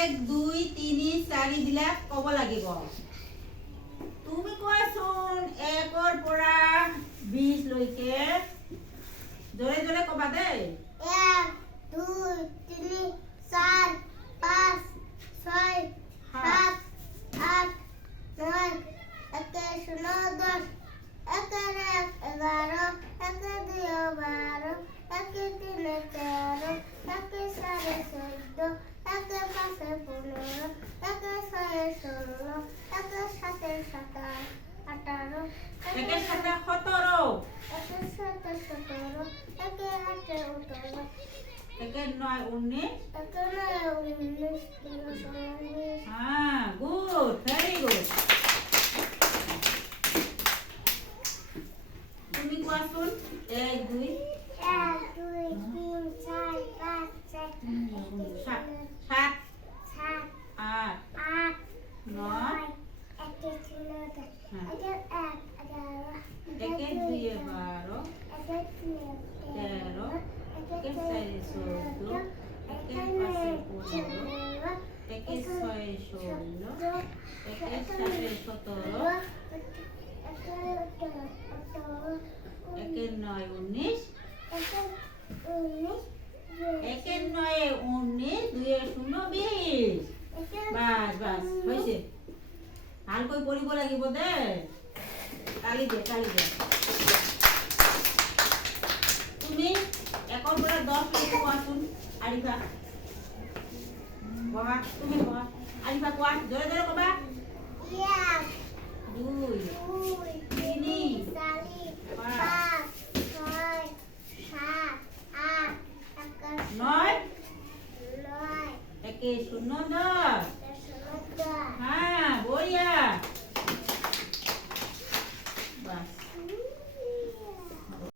1 2 3 4 বিলাক ক'ব লাগিব তুমি কোৱাচোন 1 ৰ পৰা 20 লৈকে জোৰে জোৰে ক'বা দেই 1 2 3 4 5 6 7 8 9 10 10 11 11 12 13 13 14 একের সাথে 17 একের 9 19 হ্যাঁ গুড ভেরি গুড তুমি কোৱাচোন 1 2 7 8 9 একে 2 12 13 একে 4 14 একে 5 15 একে 6 16 একে 7 17 একে 9 19 একে 9 19 2 0 20 বাস বাস হয়েছে ভালকৈ পঢ়িব লাগিব দেই তালি দে তুমি 1 ৰ পৰা 10 লৈকে কোৱাচোন আৰিফা বহা তুমি বহা আৰিফা কোৱা জোৰে জোৰে ক'বা 2 3 9 একে 0 10